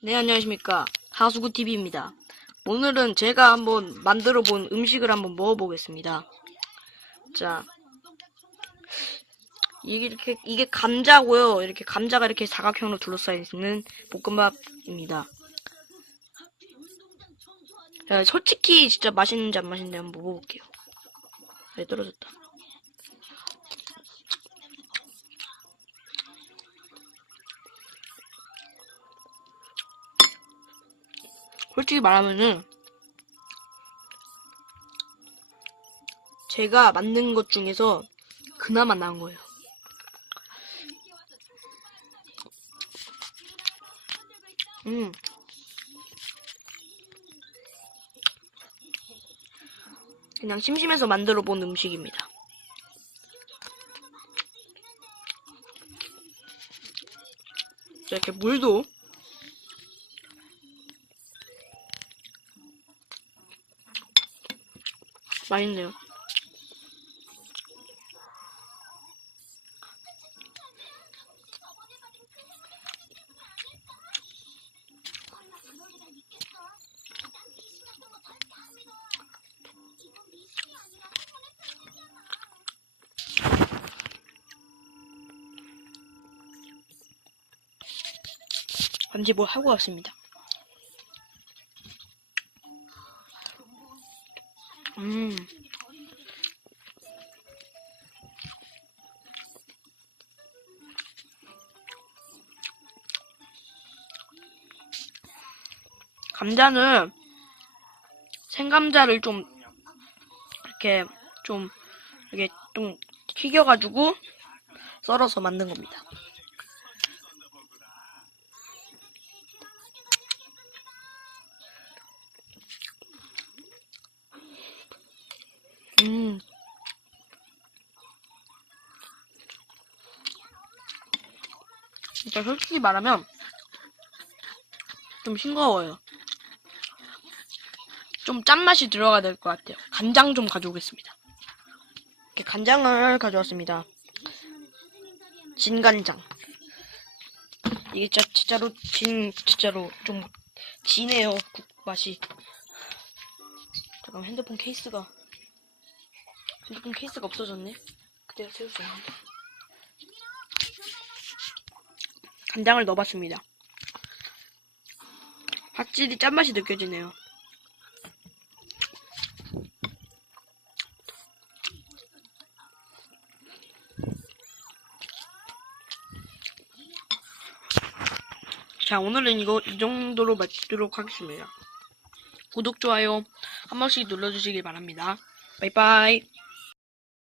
네, 안녕하십니까. 하수구TV입니다. 오늘은 제가 한번 만들어 본 음식을 한번 먹어보겠습니다. 자. 이게 이렇게, 이게 감자고요. 이렇게 감자가 이렇게 사각형으로 둘러싸여 있는 볶음밥입니다. 야, 솔직히 진짜 맛있는지 안 맛있는지 한번 먹어볼게요. 네, 떨어졌다. 솔직히 말하면은 제가 만든 것 중에서 그나마 나은 거예요. 음. 그냥 심심해서 만들어 본 음식입니다. 자, 이렇게 물도 맛있네요. 잠시 뭘 하고 왔습니다. 음. 감자는 생감자를 좀 이렇게 좀 이렇게 좀 튀겨가지고 썰어서 만든 겁니다. 음. 진짜 솔직히 말하면 좀 싱거워요. 좀 짠맛이 들어가야 될 것 같아요. 간장 좀 가져오겠습니다. 이렇게 간장을 가져왔습니다. 진간장. 이게 진짜, 진짜로, 진, 진짜로 좀 진해요. 국 맛이. 잠깐 핸드폰 케이스가. 핸드폰 케이스가 없어졌네. 그대로 세울 수 있는데. 간장을 넣어봤습니다. 확실히 짠맛이 느껴지네요. 자, 오늘은 이거 이 정도로 마치도록 하겠습니다. 구독, 좋아요 한 번씩 눌러주시길 바랍니다. 바이바이.